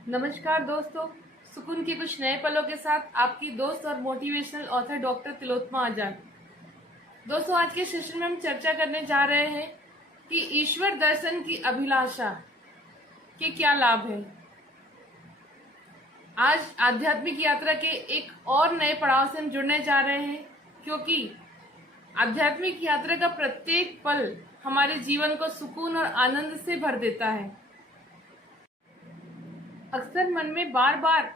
नमस्कार दोस्तों, सुकून के कुछ नए पलों के साथ आपकी दोस्त और मोटिवेशनल ऑथर डॉक्टर तिलोत्तमा आजाद। दोस्तों, आज के सेशन में हम चर्चा करने जा रहे हैं कि ईश्वर दर्शन की अभिलाषा के क्या लाभ हैं। आज आध्यात्मिक यात्रा के एक और नए पड़ाव से हम जुड़ने जा रहे हैं, क्योंकि आध्यात्मिक यात्रा का प्रत्येक पल हमारे जीवन को सुकून और आनंद से भर देता है। अक्सर मन में बार बार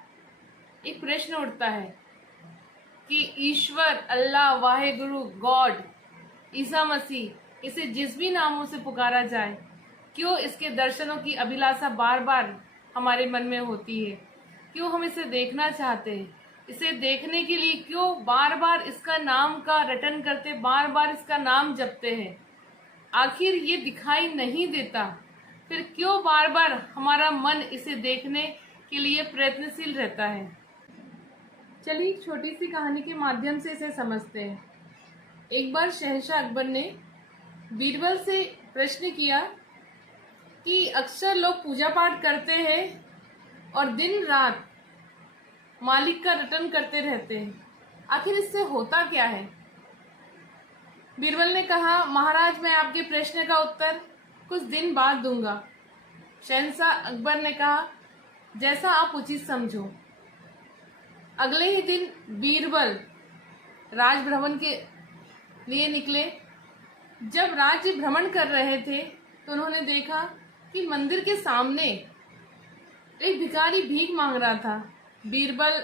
एक प्रश्न उठता है कि ईश्वर, अल्लाह, वाहेगुरु, गॉड, ईसा मसीह, इसे जिस भी नामों से पुकारा जाए, क्यों इसके दर्शनों की अभिलाषा बार बार हमारे मन में होती है? क्यों हम इसे देखना चाहते हैं? इसे देखने के लिए क्यों बार बार इसका नाम का रटन करते, बार बार इसका नाम जपते हैं? आखिर ये दिखाई नहीं देता, फिर क्यों बार बार हमारा मन इसे देखने के लिए प्रयत्नशील रहता है? चलिए एक छोटी सी कहानी के माध्यम से इसे समझते हैं। एक बार शहंशाह अकबर ने बीरबल से प्रश्न किया कि अक्सर लोग पूजा पाठ करते हैं और दिन रात मालिक का रटन करते रहते हैं, आखिर इससे होता क्या है? बीरबल ने कहा, महाराज, मैं आपके प्रश्न का उत्तर कुछ दिन बाद दूंगा। शहंशाह अकबर ने कहा, जैसा आप उचित समझो। अगले ही दिन बीरबल राज भ्रमण के लिए निकले। जब राज्य भ्रमण कर रहे थे तो उन्होंने देखा कि मंदिर के सामने एक भिखारी भीख मांग रहा था। बीरबल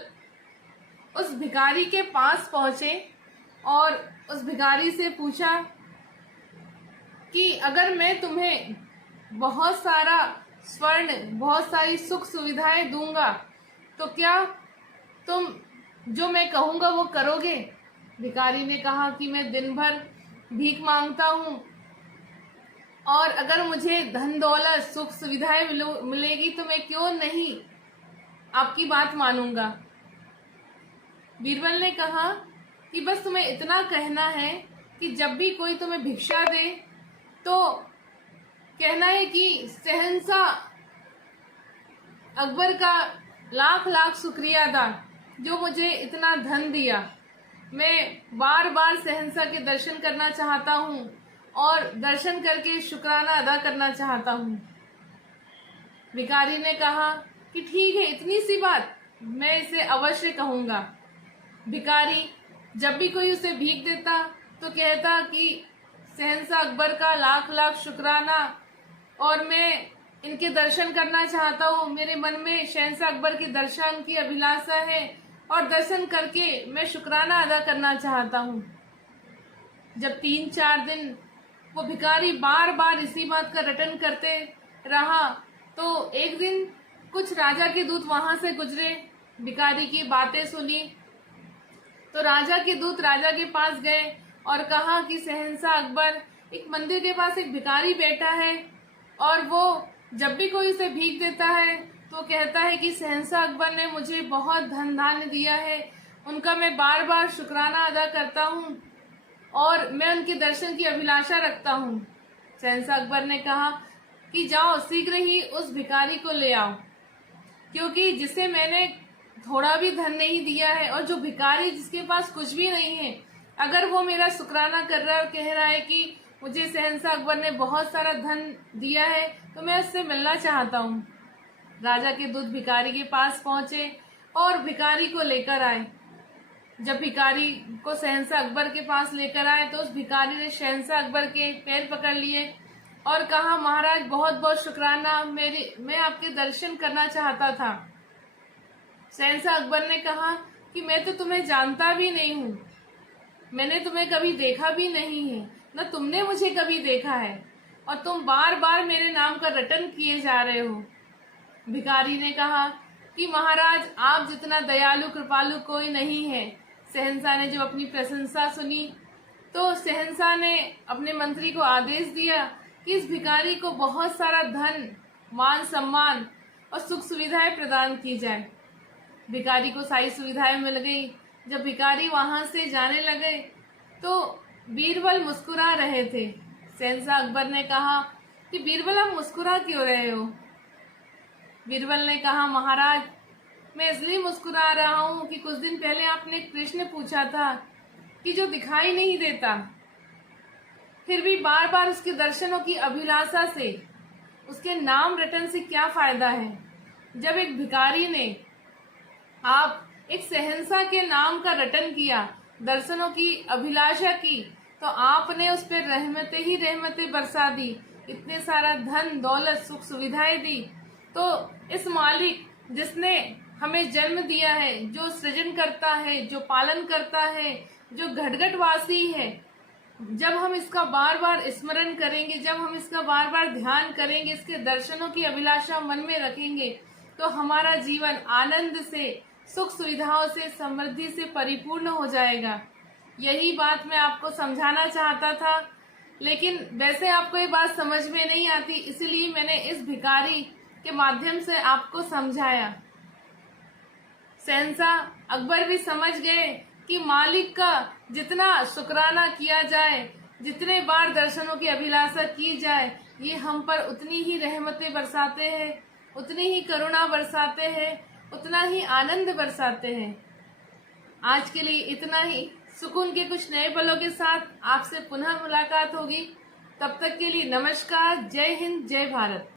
उस भिखारी के पास पहुंचे और उस भिखारी से पूछा कि अगर मैं तुम्हें बहुत सारा स्वर्ण, बहुत सारी सुख सुविधाएं दूंगा तो क्या तुम जो मैं कहूँगा वो करोगे? भिखारी ने कहा कि मैं दिन भर भीख मांगता हूँ और अगर मुझे धन दौलत, सुख सुविधाएं मिलेगी तो मैं क्यों नहीं आपकी बात मानूंगा। बीरबल ने कहा कि बस तुम्हें इतना कहना है कि जब भी कोई तुम्हें भिक्षा दे तो कहना है कि शहंशाह अकबर का लाख लाख शुक्रिया अदा, जो मुझे इतना धन दिया। मैं बार बार शहंशाह के दर्शन करना चाहता हूँ और दर्शन करके शुक्राना अदा करना चाहता हूँ। भिखारी ने कहा कि ठीक है, इतनी सी बात, मैं इसे अवश्य कहूँगा। भिखारी जब भी कोई उसे भीख देता तो कहता कि शहंशाह अकबर का लाख लाख शुक्राना, और मैं इनके दर्शन करना चाहता हूँ। मेरे मन में शहंशाह अकबर के दर्शन की अभिलाषा है और दर्शन करके मैं शुक्राना अदा करना चाहता हूँ। जब 3-4 दिन वो भिखारी बार बार इसी बात का रटन करते रहा तो एक दिन कुछ राजा के दूत वहां से गुजरे, भिखारी की बातें सुनी तो राजा के दूत राजा के पास गए और कहा कि शहंशाह अकबर, एक मंदिर के पास एक भिखारी बैठा है और वो जब भी कोई उसे भीख देता है तो कहता है कि शहंशाह अकबर ने मुझे बहुत धन धान्य दिया है, उनका मैं बार बार शुक्राना अदा करता हूँ और मैं उनके दर्शन की अभिलाषा रखता हूँ। शहंशाह अकबर ने कहा कि जाओ, शीघ्र ही उस भिखारी को ले आओ, क्योंकि जिसे मैंने थोड़ा भी धन नहीं दिया है और जो भिखारी जिसके पास कुछ भी नहीं है, अगर वो मेरा शुक्राना कर रहा है और कह रहा है कि मुझे शहंशाह अकबर ने बहुत सारा धन दिया है तो मैं उससे मिलना चाहता हूँ। राजा के दूत भिखारी के पास पहुंचे और भिखारी को लेकर आए। जब भिखारी को शहंशाह अकबर के पास लेकर आए तो उस भिखारी ने शहंशाह अकबर के पैर पकड़ लिए और कहा, महाराज, बहुत बहुत शुक्राना, मैं आपके दर्शन करना चाहता था। शहंशाह अकबर ने कहा कि मैं तो तुम्हें जानता भी नहीं हूँ, मैंने तुम्हें कभी देखा भी नहीं है, न तुमने मुझे कभी देखा है, और तुम बार बार मेरे नाम का रटन किए जा रहे हो। भिखारी ने कहा कि महाराज, आप जितना दयालु कृपालु कोई नहीं है। शहंशाह ने जब अपनी प्रशंसा सुनी तो शहंशाह ने अपने मंत्री को आदेश दिया कि इस भिखारी को बहुत सारा धन, मान सम्मान और सुख सुविधाएं प्रदान की जाए। भिखारी को सारी सुविधाएं मिल गई। जब भिखारी वहां से जाने लगे तो बीरबल मुस्कुरा रहे थे। शहंशाह अकबर ने कहा कि बीरबल, आप मुस्कुरा क्यों रहे हो? बीरबल ने कहा, महाराज, मैं इसलिए मुस्कुरा रहा हूँ कि कुछ दिन पहले आपने एक प्रश्न पूछा था कि जो दिखाई नहीं देता फिर भी बार बार उसके दर्शनों की अभिलाषा से उसके नाम रटन से क्या फायदा है। जब एक भिखारी ने आप एक शहंशाह के नाम का रटन किया, दर्शनों की अभिलाषा की, तो आपने उस पर रहमतें ही रहमतें बरसा दी, इतने सारा धन दौलत सुख सुविधाएं दी। तो इस मालिक जिसने हमें जन्म दिया है, जो सृजन करता है, जो पालन करता है, जो घटघटवासी है, जब हम इसका बार बार स्मरण करेंगे, जब हम इसका बार बार ध्यान करेंगे, इसके दर्शनों की अभिलाषा मन में रखेंगे, तो हमारा जीवन आनंद से, सुख सुविधाओं से, समृद्धि से परिपूर्ण हो जाएगा। यही बात मैं आपको समझाना चाहता था, लेकिन वैसे आपको ये बात समझ में नहीं आती, इसलिए मैंने इस भिखारी के माध्यम से आपको समझाया। शहंशाह अकबर भी समझ गए कि मालिक का जितना शुक्राना किया जाए, जितने बार दर्शनों की अभिलाषा की जाए, ये हम पर उतनी ही रहमतें बरसाते हैं, उतनी ही करुणा बरसाते हैं, उतना ही आनंद बरसाते हैं। आज के लिए इतना ही। सुकून के कुछ नए पलों के साथ आपसे पुनः मुलाकात होगी। तब तक के लिए नमस्कार। जय हिंद, जय भारत।